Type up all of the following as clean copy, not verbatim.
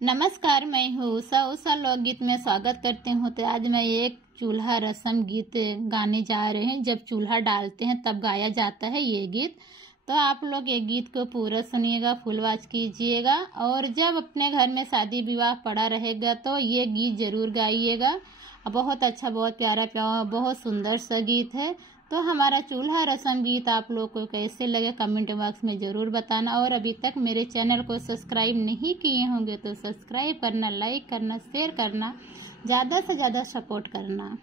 नमस्कार, मैं हूँ उषा लोकगीत में स्वागत करती हूँ। तो आज मैं एक चूल्हा रस्म गीत गाने जा रहे हैं। जब चूल्हा डालते हैं तब गाया जाता है ये गीत। तो आप लोग ये गीत को पूरा सुनिएगा, फुल वॉच कीजिएगा। और जब अपने घर में शादी विवाह पड़ा रहेगा तो ये गीत जरूर गाइएगा। बहुत अच्छा, बहुत प्यारा प्यारा, बहुत सुंदर सा गीत है। तो हमारा चूल्हा रस्म गीत आप लोग को कैसे लगे कमेंट बॉक्स में जरूर बताना। और अभी तक मेरे चैनल को सब्सक्राइब नहीं किए होंगे तो सब्सक्राइब करना, लाइक करना, शेयर करना, ज़्यादा से ज़्यादा सपोर्ट करना।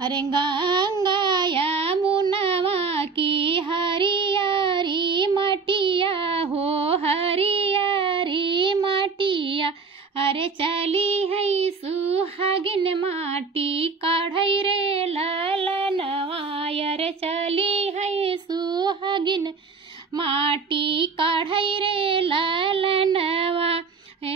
अरे गंगा यमुना की हरियारी मटिया हो, हरियारी मटिया। अरे चली है सुहागिन माटी काढ़ई रे लालनवा। अरे चली है सुहागिन माटी काढ़ई रे लालनवा।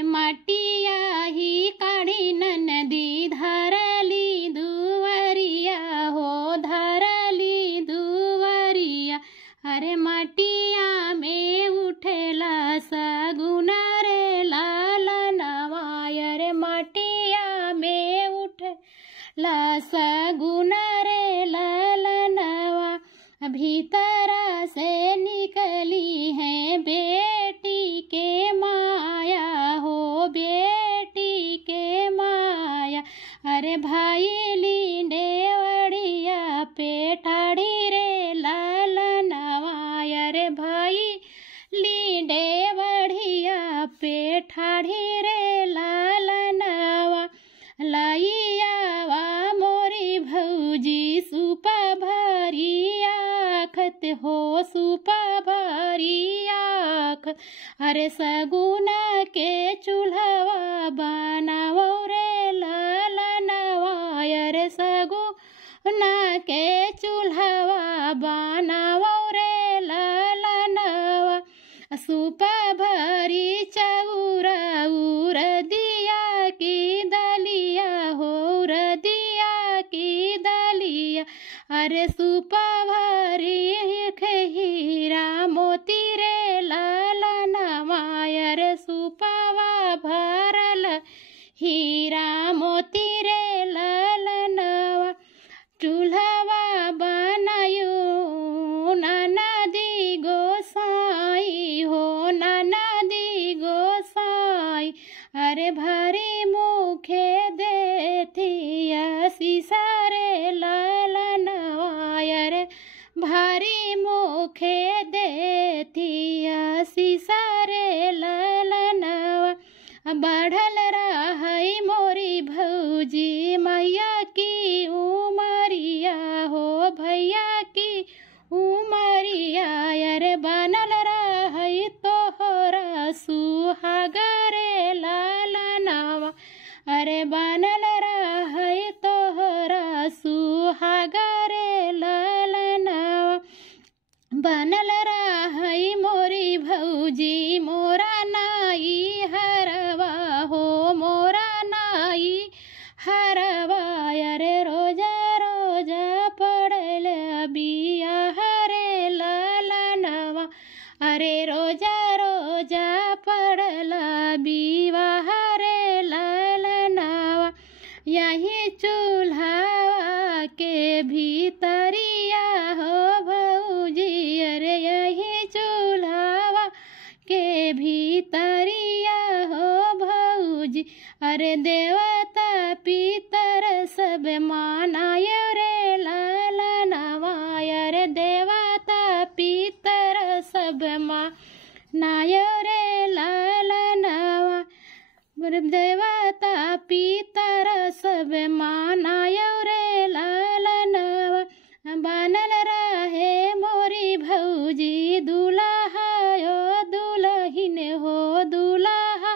मटिया ही काढ़ी नदी धरली दुवरिया हो, धरली दुवरिया। अरे मटिया में उठेला सगुना रे लालनवा। अरे मटिया में उठेला सगुना रे लालनवा। भीतरा से निकली है बेटी के माया हो, बेटी के माया। अरे भाई लींडे वड़िया पे ठाड़ी रे लालनवा। अरे भाई लींडे वड़िया पे ठाड़ी रे लालनवा। लाइयावा मोरी भौजी सुपा भरी आखत हो, सुपा भरी आख। अरे सगुना के चूल्हा बनावो रे लालनवा। अरे सगुना के चूल्हा बनावो रे लालनवा। सुपा भरी चौरा उरदिया की दलिया हो, उरदिया की दलिया। अरे सुपा भरी हीरा मोती रे लालनवा। अरे सुपावा भरल हीरा मोती रे लालनवा। चूल्हा बनायो ननदी गोसाई हो, ननदी गोसाई। अरे भारी मुखे देती सीसा रे लालनवा। अरे भारी मुखे देती सीसा रे लालनवा। बढ़ल रही मोरी भौजी मैया की उमरिया हो, भैया की उमरिया। अरे बनल रही तोहरा सुहागा रे लालनवा। अरे बनल रही तोहरा सुहागा रे लालनवा। बनल रही मोरी भौजी मोरा नाई हरवा हो, मोरा नाई हरवा। अरे रोजा रोजा पड़ल बिया हरे लालनवा। अरे रोजा रोजा पड़ल बिया हरे लालनवा। यही चूल्हा के भीतरिया हो भौजी। अरे यही चूल्हा के भीतरिया हो भौजी। अरे देवता पितर सब मानायो रे लालनवा। अरे देवता पितर सब मानायो रे लालनवा। देवता पितर सब मानायो रे लालनवा। बनल रहे मोरी भौजी दुल्हा ओ दुल्हिन हो, दुल्हा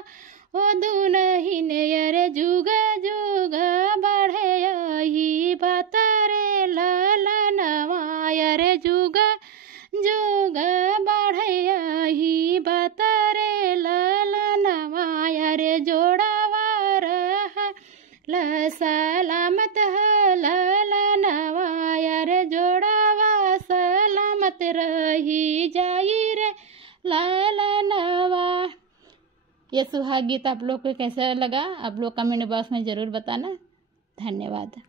ओ दुल्हिन। अरे जुग जुग बढ़े यही बात रे लालनवा। अरे जुग जुग बढ़े यही बात रे लालनवा। अरे जोड़वा रहा सलामत है लालनवा। अरे जोड़वा सलामत रही जाई रे लालनवा। ये सुहाग गीत आप लोग को कैसा लगा आप लोग कमेंट बॉक्स में ज़रूर बताना। धन्यवाद।